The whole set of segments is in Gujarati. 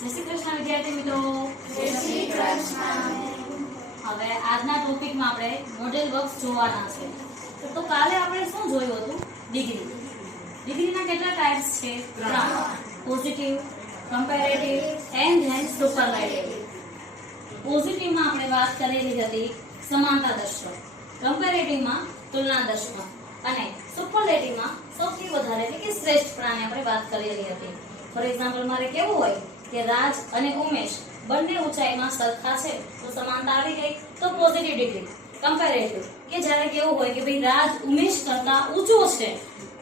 જય શ્રી કૃષ્ણ વિદ્યાર્થી મિત્રો. જય શ્રી કૃષ્ણ. હવે આજના ટોપિકમાં આપણે મોડેલ વર્ક્સ જોવાના છે. તો કાલે આપણે શું જોયું હતું? ડિગ્રી. ડિગ્રીના કેટલા ટાઇપ્સ છે? 3. Positive, comparative and then superlative. પોઝિટિવમાં આપણે વાત કરેલી હતી સમાનતા દર્શક, કમ્પેરેટિવમાં તુલના દર્શક અને સુપરલેટિવમાં સૌથી વધારે એટલે કે શ્રેષ્ઠ પ્રાણી આપણે વાત કરેલી હતી. ફોર એક્ઝામ્પલ મારે કેવું હોય કે રાજ અને ઉમેશ બંને ઊંચાઈમાં સરખા છે તો સમાનતા આવી ગઈ, તો પોઝિટિવ ડિગ્રી. કમ્પેરેટિવ કે જ્યારે કેવું હોય કે ભાઈ રાજ ઉમેશ કરતા ઊંચો છે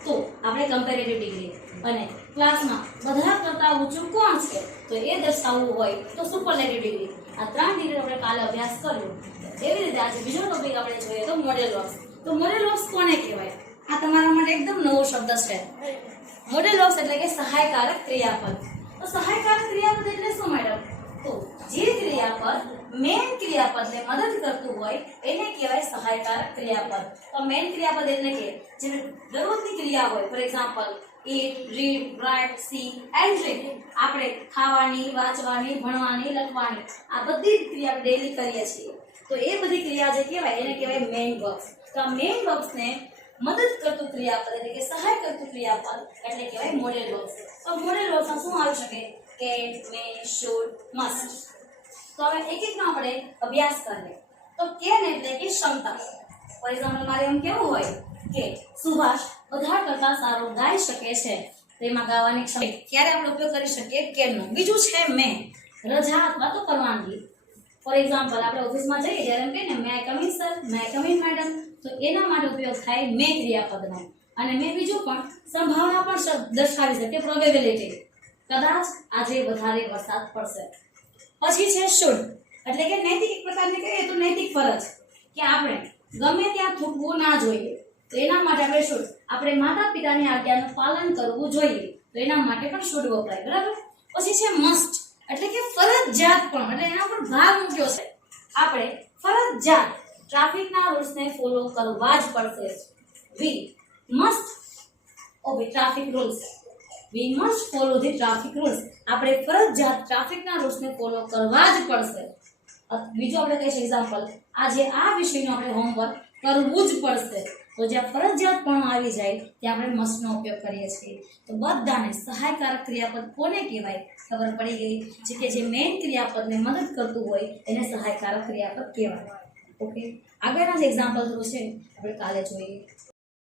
તો આપણે કમ્પેરેટિવ ડિગ્રી. અને ક્લાસમાં બધા કરતા ઊંચું કોણ છે તો એ દર્શાવવું હોય તો સુપરલેટિવ ડિગ્રી. આ 3 ડિગ્રી આપણે કાલે અભ્યાસ કર્યો. એવી રીતે આજે બીજો ટોપિક આપણે જોઈએ તો મોડેલ વર્ક્સ. તો મોડેલ વર્ક્સ કોને કહેવાય? આ તમારા માટે એકદમ નવો શબ્દ છે. મોડેલ વર્ક્સ એટલે કે સહાયકારક ક્રિયાપદ. તો સહાયકારક ક્રિયાપદ એટલે શું મેડમ? તો જે ક્રિયાપદ મેઇન ક્રિયાપદને મદદ કરતું હોય એને કહેવાય સહાયકારક ક્રિયાપદ. તો મેઇન ક્રિયાપદ એટલે કે જે દરરોજની ક્રિયા હોય, for example eat, read, write, see and drink. આપણે ખાવાની, વાંચવાની, ભણવાની, લખવાની આ બધી ક્રિયા ડેલી કરીએ છીએ. તો એ બધી ક્રિયા જે કહેવાય એને કહેવાય મેઇન વર્ક્સ. તો આ મેઇન વર્ક્સને મદદ કરતું ક્રિયાપદ એટલે કે સહાય કરતું ક્રિયાપદ એટલે કહેવાય મોડેલ વર્ક્સ. તો મોડેલ વર્ક્સમાં શું આવી શકે? Can, May, should, must. તો હવે એક એકનો આપણે અભ્યાસ કરીએ. તો કેન એટલે કે ક્ષમતા. ફોર એક્ઝામ્પલ મારે એમ કેવું હોય કે સુભાષ બધા કરતા સારું ગાઈ શકે છે, તેમાં ગાવાની ક્ષમતા. ક્યારે આપણે ઉપયોગ કરી શકીએ કેનનો. બીજું છે મે, રજા અથવા તો પરવાનગી. ફોર એક્ઝામ્પલ આપણે ઓફિસમાં જઈએ ત્યારે એમ કહીએ ને may I come in sir, may I come in madam, તો એના માટે ઉપયોગ થાય મે ક્રિયાપદનો. અને મે બીજું પણ સંભાવના પણ દર્શાવી શકે, પ્રોબેબિલિટી, કદાચ આજે વધારે વરસાદ પડશે. પછી છે શુડ એટલે કે નૈતિક, એક પ્રકારની કહીએ તો નૈતિક ફરજ કે આપણે ગમે ત્યાં થૂકવું ના જોઈએ, તો એના માટે આપણે શુડ, આપણે માતા પિતાની આજ્ઞાનું પાલન કરવું જોઈએ, તો એના માટે પણ શુડ વપરાય. બરાબર. પછી છે મસ્ટ એટલે કે ફરજિયાત પણ, એટલે એના પર ભાર મૂક્યો છે. આપણે ફરજિયાત ટ્રાફિકના રૂલ્સને ફોલો કરવા જ પડશે. We must obey traffic rules. We must follow the traffic rules. આપણે ફરજિયાત ટ્રાફિકના રૂલ્સને ફોલો કરવા જ પડશે. બીજું આપણે કહીશું એક્ઝામ્પલ, આજે આ વિષયનું આપણે હોમવર્ક કરવું જ પડશે. તો જ્યાં ફરજિયાત પણ આવી જાય ત્યાં આપણે મસ્ટનો ઉપયોગ કરીએ છીએ. તો બધાને સહાયકારક ક્રિયાપદ કોને કહેવાય ખબર પડી ગઈ. જે કે જે મેઇન ક્રિયાપદને મદદ કરતું હોય એને સહાયકારક ક્રિયાપદ કહેવાય. ઓકે, આગળના જે એક્ઝામ્પલ છે આપણે કાલે જોઈએ.